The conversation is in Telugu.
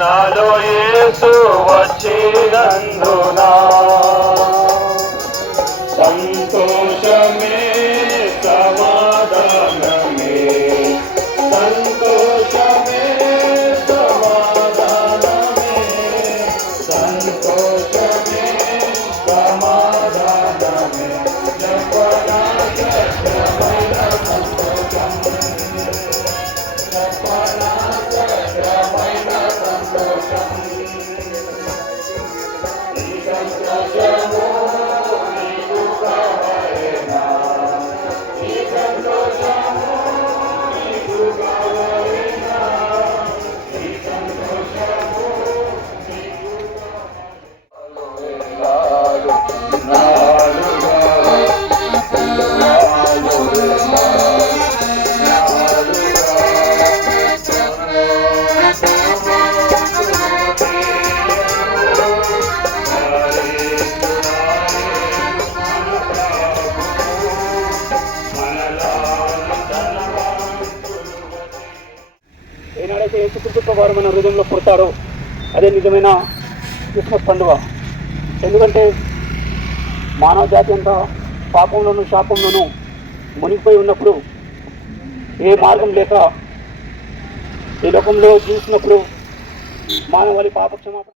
నాలో యేసు వచ్చినందునా సంతోషమే సమాధానమే, సంతోషమే సమాధానమే, సంతోషమే సమాధానమే, చెప్పనా సత్యమైన సంతోషం, చెప్పనా సత్యమైన సంతోషం. ఈ సంతోషము నీకు కావాలేనా, ఈ సంతోషము నీకు కావాలేనా, ఈ సంతోషము నీకు కావాలేనా. ఏనాడైతే యేసుక్రీస్తు వారు మన హృదయంలో పుడతారో అదే నిజమైన క్రిస్మస్ పండుగ. ఎందుకంటే మానవ జాతి అంతా పాపంలోనూ శాపంలోనూ మునిగిపోయి ఉన్నప్పుడు, ఏ మార్గం లేక ఈ లోకంలో జీవిస్తున్నప్పుడు మానవాళి పాప క్షమాపణ